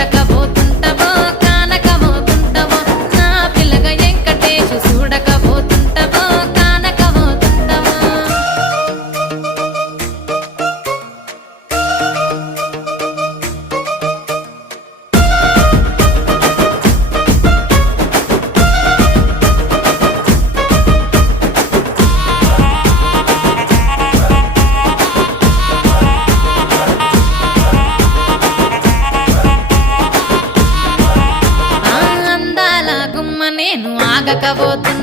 చూడకపోతుంటవో కానకపోతుంటవో నా పిల్లగా వెంకటేశు చూడకపోతుంటవో కానకపోతుంటవో అందాల గుమ్మ నేను ఆగకపోతున్నా